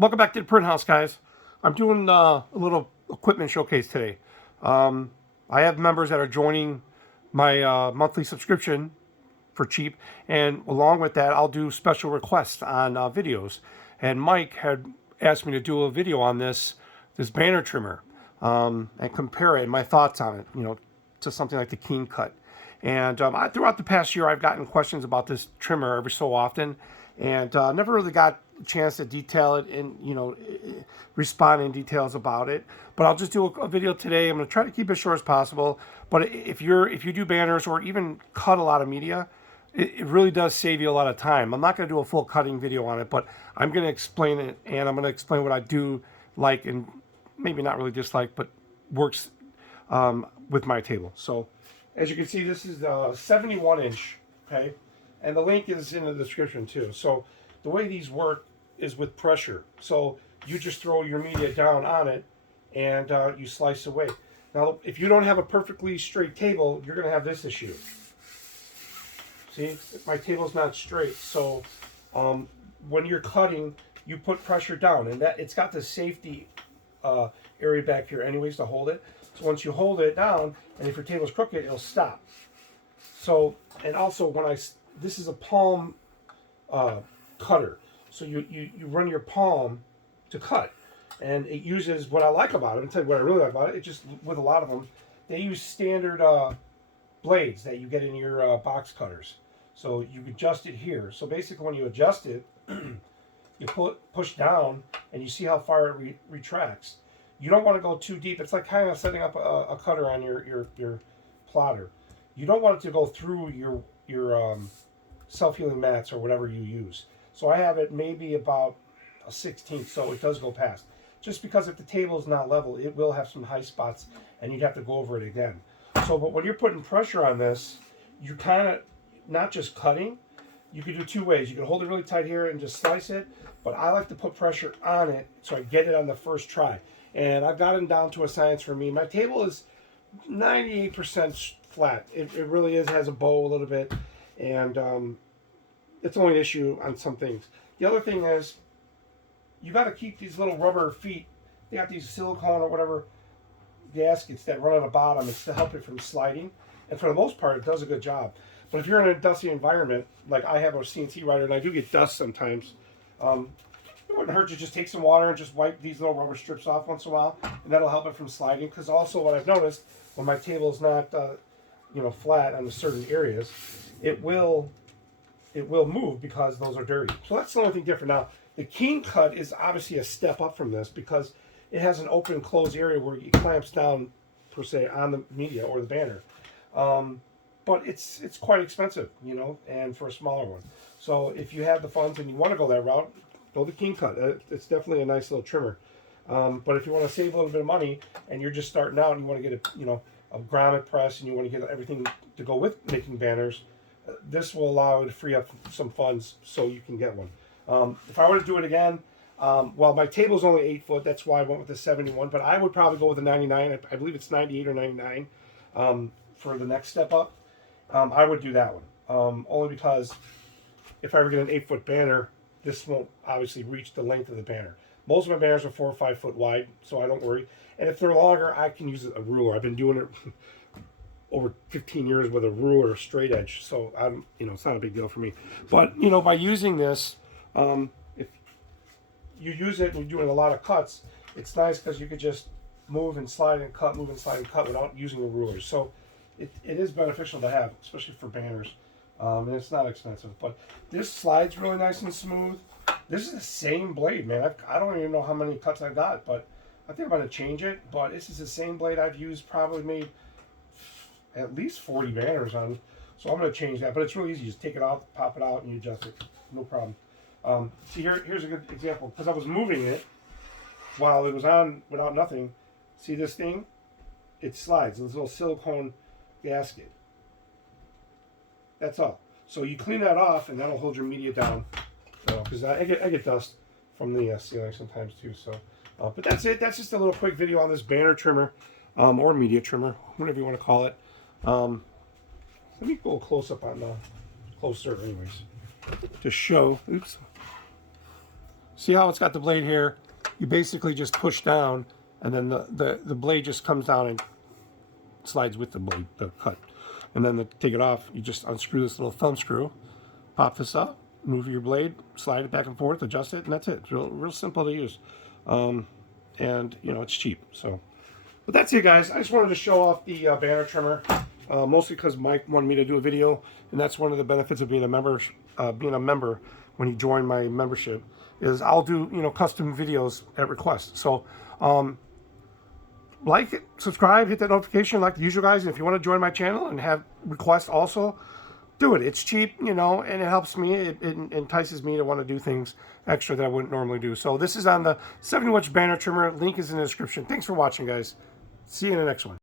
Welcome back to the print house, guys. I'm doing a little equipment showcase today. I have members that are joining my monthly subscription for cheap, and along with that, I'll do special requests on videos. And Mike had asked me to do a video on this banner trimmer and compare it and my thoughts on it, to something like the Keen Cut. And throughout the past year, I've gotten questions about this trimmer every so often, and never really got a chance to detail it and respond in details about it. But I'll just do a video today. I'm going to try to keep it short as possible. But if you do banners or even cut a lot of media, it really does save you a lot of time. I'm not going to do a full cutting video on it, but I'm going to explain it, and I'm going to explain what I do like and maybe not really dislike, but works with my table. So as you can see, this is the 71 inch, okay? And the link is in the description too. So the way these work is with pressure. So you just throw your media down on it and you slice away. Now, if you don't have a perfectly straight table, you're gonna have this issue. See, my table's not straight. So when you're cutting, you put pressure down, and that it's got the safety area back here anyways to hold it. So once you hold it down, and if your table's crooked, it'll stop. So, and also this is a palm cutter. So you run your palm to cut. And it uses, what I like about it, I'll tell you what I really like about it, it just, with a lot of them, they use standard blades that you get in your box cutters. So you adjust it here. So basically when you adjust it, you push down, and you see how far it retracts. You don't want to go too deep. It's like kind of setting up a cutter on your plotter. You don't want it to go through your self-healing mats or whatever you use. So I have it maybe about a 16th, so it does go past. Just because if the table is not level, it will have some high spots, and you'd have to go over it again. So, but when you're putting pressure on this, you kind of, not just cutting, you can do two ways. You can hold it really tight here and just slice it, but I like to put pressure on it so I get it on the first try. And I've gotten down to a science for me. My table is 98% flat. It really is, has a bow a little bit, and it's only an issue on some things. The other thing is, you got to keep these little rubber feet. They got these silicone or whatever gaskets that run on the bottom. It's to help it from sliding. And for the most part, it does a good job. But if you're in a dusty environment, like I have a CNC writer, and I do get dust sometimes, it wouldn't hurt to just take some water and just wipe these little rubber strips off once in a while, and that'll help it from sliding. Because also what I've noticed, when my table is not flat on the certain areas, it will move because those are dirty. So that's the only thing different. Now, the Keen Cut is obviously a step up from this because it has an open closed area where it clamps down, per se, on the media or the banner. But it's quite expensive, and for a smaller one. So if you have the funds and you want to go that route, go the Keen Cut. It's definitely a nice little trimmer. But if you want to save a little bit of money and you're just starting out and you want to get a grommet press and you want to get everything to go with making banners, this will allow you to free up some funds so you can get one. If I were to do it again, well, my table's only 8 foot. That's why I went with the 71. But I would probably go with the 99. I believe it's 98 or 99 for the next step up. I would do that one. Only because if I ever get an 8 foot banner, this won't obviously reach the length of the banner. Most of my banners are 4 or 5 foot wide, so I don't worry. And if they're longer, I can use a ruler. I've been doing it over 15 years with a ruler, straight edge, so it's not a big deal for me. But by using this, if you use it and you're doing a lot of cuts, it's nice because you could just move and slide and cut, without using a ruler. So it is beneficial to have, especially for banners. And it's not expensive, but this slides really nice and smooth. This is the same blade, man. I don't even know how many cuts I got, but I think I'm going to change it. But this is the same blade I've used, probably made at least 40 banners on. So I'm going to change that, but it's really easy. Just take it off, pop it out, and you adjust it. No problem. See, here's a good example, because I was moving it while it was on without nothing. See this thing? It slides. This little silicone gasket. That's all. So you clean that off, and that'll hold your media down. Because I get dust from the ceiling sometimes too. So, but that's it. That's just a little quick video on this banner trimmer, or media trimmer, whatever you want to call it. Let me go close up on closer, anyways, to show. Oops. See how it's got the blade here? You basically just push down, and then the blade just comes down and slides with the blade, the cut. And then to take it off, you just unscrew this little thumb screw, pop this up, move your blade, slide it back and forth, adjust it, and that's it. It's real simple to use. And, you know, it's cheap. So, but that's it, guys. I just wanted to show off the banner trimmer, mostly because Mike wanted me to do a video, and that's one of the benefits of being a member. When you join my membership, is I'll do, you know, custom videos at request. So, like it, subscribe, hit that notification like the usual, guys. And if you want to join my channel and have requests also, do it. It's cheap, you know, and it helps me. It entices me to want to do things extra that I wouldn't normally do. So this is on the 70-inch banner trimmer. Link is in the description. Thanks for watching, guys. See you in the next one.